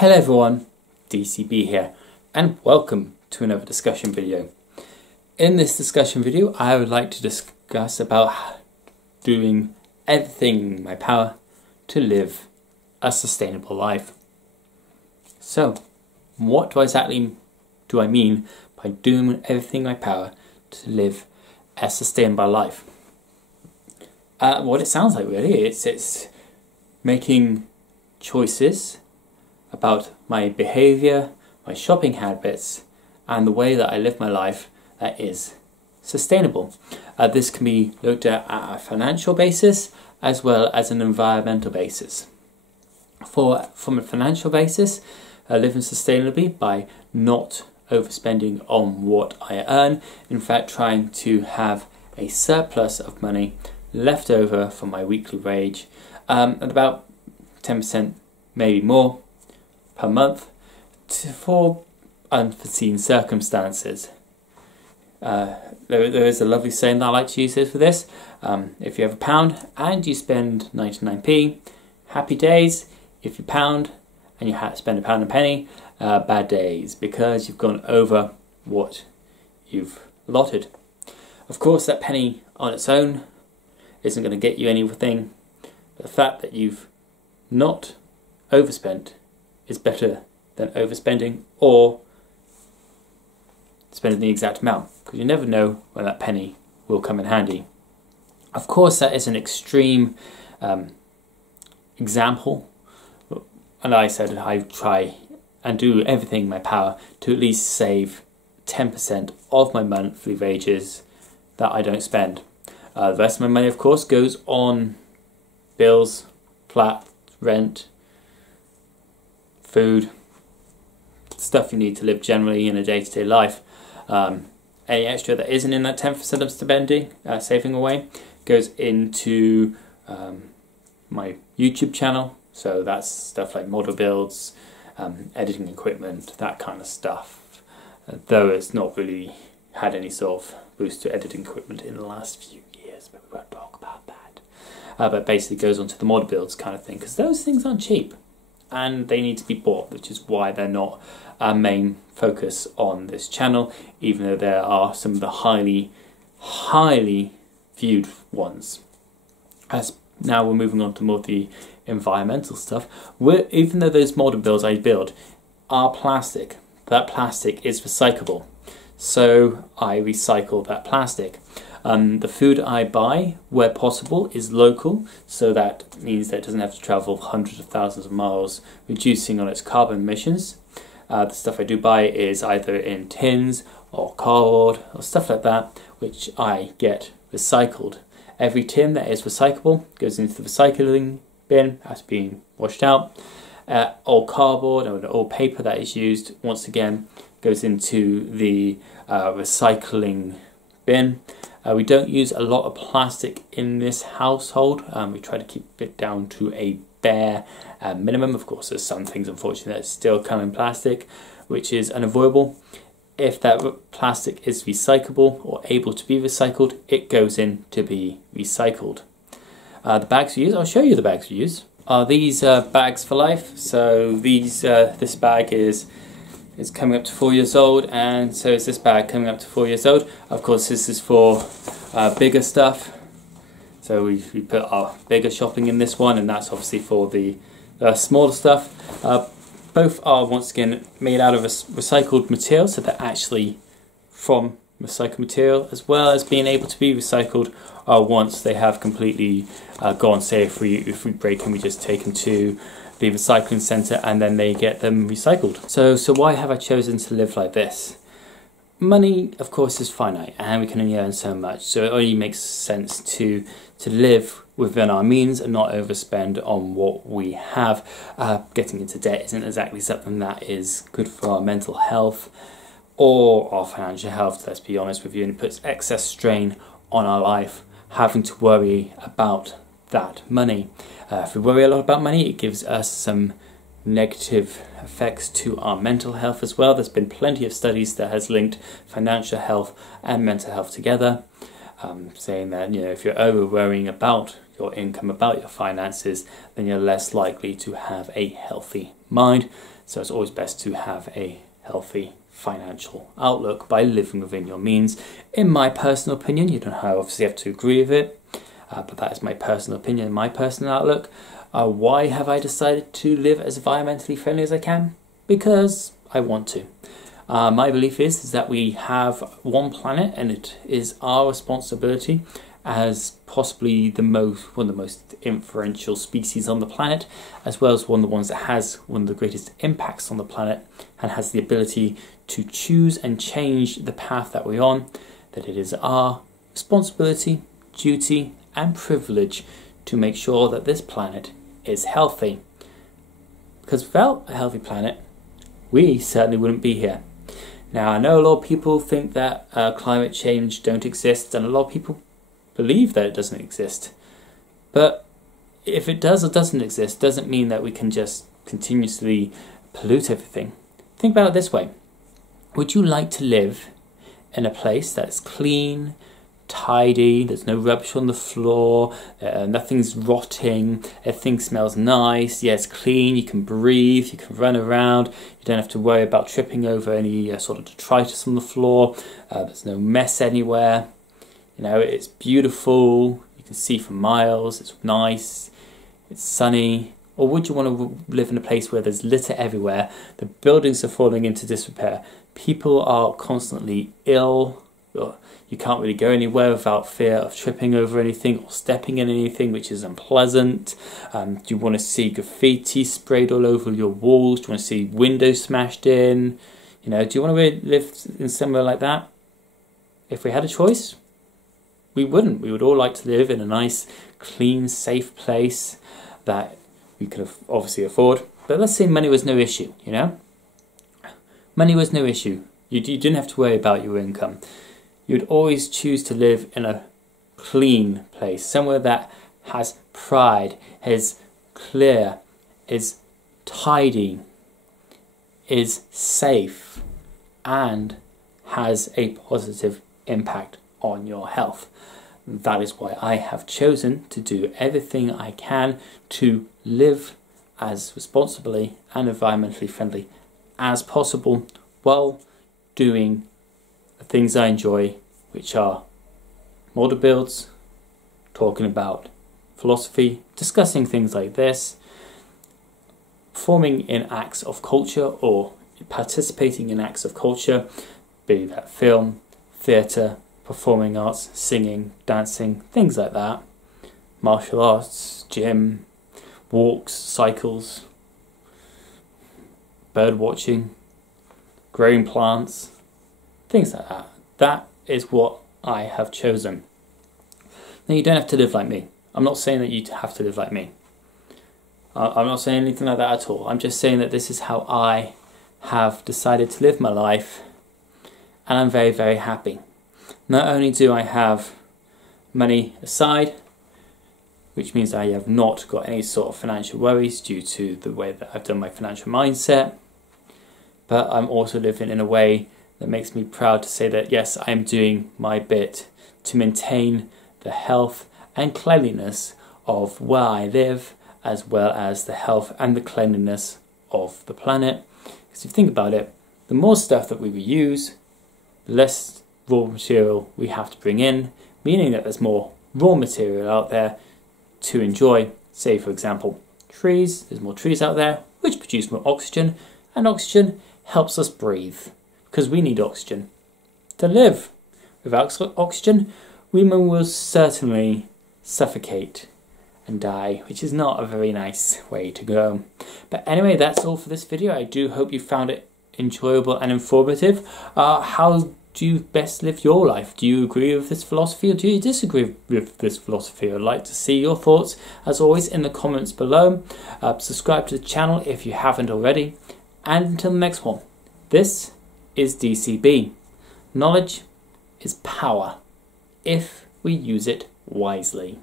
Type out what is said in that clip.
Hello everyone, DCB here, and welcome to another discussion video. In this discussion video, I would like to discuss about doing everything in my power to live a sustainable life. So, what exactly do I mean by doing everything in my power to live a sustainable life? What it sounds like really, it's making choices about my behaviour, my shopping habits, and the way that I live my life that is sustainable. This can be looked at a financial basis as well as an environmental basis. From a financial basis, living sustainably by not overspending on what I earn, in fact trying to have a surplus of money left over from my weekly wage, at about 10%, maybe more, per month for unforeseen circumstances. There is a lovely saying that I like to use for this. If you have £1 and you spend 99p, happy days. If you pound and you spend a pound and a penny, bad days, because you've gone over what you've allotted. Of course, that penny on its own isn't going to get you anything, but the fact that you've not overspent is better than overspending or spending the exact amount, because you never know when that penny will come in handy. Of course, that is an extreme example, and I said I try and do everything in my power to at least save 10% of my monthly wages that I don't spend. The rest of my money, of course, goes on bills, flat, rent, food, stuff you need to live generally in a day-to-day life. Any extra that isn't in that 10% of spending, saving away, goes into my YouTube channel. So that's stuff like model builds, editing equipment, that kind of stuff. Though it's not really had any sort of boost to editing equipment in the last few years, but we won't talk about that. But basically goes onto the model builds kind of thing, because those things aren't cheap. And they need to be bought, which is why they're not our main focus on this channel, even though there are some of the highly viewed ones. As now we're moving on to more the environmental stuff, even though those model builds I build are plastic, that plastic is recyclable. So I recycle that plastic. The food I buy, where possible, is local, so that means that it doesn't have to travel hundreds of thousands of miles, reducing on its carbon emissions. The stuff I do buy is either in tins or cardboard or stuff like that, which I get recycled. Every tin that is recyclable goes into the recycling bin after being washed out. All cardboard or all paper that is used, once again, goes into the recycling bin. We don't use a lot of plastic in this household. We try to keep it down to a bare minimum. Of course, there's some things, unfortunately, that still come in plastic, which is unavoidable. If that plastic is recyclable or able to be recycled, it goes in to be recycled. The bags we use, I'll show you the bags we use, are these bags for life. So this bag is coming up to 4 years old, and so is this bag coming up to 4 years old. Of course, this is for bigger stuff, so we put our bigger shopping in this one, and that's obviously for the smaller stuff. Both are once again made out of recycled material, so they're actually from recycled material, as well as being able to be recycled once they have completely gone. Say if we break them, we just take them to the recycling centre and then they get them recycled. So why have I chosen to live like this? Money, of course, is finite and we can only earn so much, so it only makes sense to live within our means and not overspend on what we have. Getting into debt isn't exactly something that is good for our mental health or our financial health, let's be honest with you, and it puts excess strain on our life, having to worry about that money. If we worry a lot about money, it gives us some negative effects to our mental health as well. There's been plenty of studies that has linked financial health and mental health together, saying that if you're over worrying about your income, about your finances, then you're less likely to have a healthy mind. So it's always best to have a healthy financial outlook by living within your means. In my personal opinion, you don't obviously have to agree with it, but that is my personal opinion, my personal outlook. Why have I decided to live as environmentally friendly as I can? Because I want to. My belief is that we have one planet, and it is our responsibility as possibly one of the most influential species on the planet, as well as one of the ones that has one of the greatest impacts on the planet and has the ability to choose and change the path that we're on, that it is our responsibility, duty and privilege to make sure that this planet is healthy. Because without a healthy planet, we certainly wouldn't be here. Now, I know a lot of people think that climate change don't exist, and a lot of people believe that it doesn't exist. But if it does or doesn't exist, doesn't mean that we can just continuously pollute everything. Think about it this way. Would you like to live in a place that's clean, tidy, there's no rubbish on the floor, nothing's rotting, everything smells nice, yeah, it's clean, you can breathe, you can run around, you don't have to worry about tripping over any sort of detritus on the floor, there's no mess anywhere, you know, it's beautiful, you can see for miles, it's nice, it's sunny? Or would you want to live in a place where there's litter everywhere, the buildings are falling into disrepair, people are constantly ill, you can't really go anywhere without fear of tripping over anything or stepping in anything, which is unpleasant. Do you want to see graffiti sprayed all over your walls? Do you want to see windows smashed in? You know, do you want to live in somewhere like that? If we had a choice, we wouldn't. We would all like to live in a nice, clean, safe place that we could obviously afford. But let's say money was no issue, you know? Money was no issue. You didn't have to worry about your income. You'd always choose to live in a clean place, somewhere that has pride, is clear, is tidy, is safe, and has a positive impact on your health. That is why I have chosen to do everything I can to live as responsibly and environmentally friendly as possible while doing the things I enjoy, which are model builds, talking about philosophy, discussing things like this, performing in acts of culture or participating in acts of culture, be that film, theatre, performing arts, singing, dancing, things like that, martial arts, gym, walks, cycles, bird watching, growing plants, things like that. That is what I have chosen. Now, you don't have to live like me. I'm not saying that you have to live like me. I'm not saying anything like that at all. I'm just saying that this is how I have decided to live my life, and I'm very, very happy. Not only do I have money aside, which means I have not got any sort of financial worries due to the way that I've done my financial mindset, but I'm also living in a way that makes me proud to say that yes, I am doing my bit to maintain the health and cleanliness of where I live, as well as the health and the cleanliness of the planet. Because if you think about it, the more stuff that we reuse, the less raw material we have to bring in, meaning that there's more raw material out there to enjoy. Say, for example, trees. There's more trees out there which produce more oxygen, and oxygen helps us breathe, because we need oxygen to live. Without oxygen, we will certainly suffocate and die, which is not a very nice way to go. But anyway, that's all for this video. I do hope you found it enjoyable and informative. How do you best live your life? Do you agree with this philosophy, or do you disagree with this philosophy? I'd like to see your thoughts, as always, in the comments below. Subscribe to the channel if you haven't already. And until the next one, this is DCB. Knowledge is power if we use it wisely.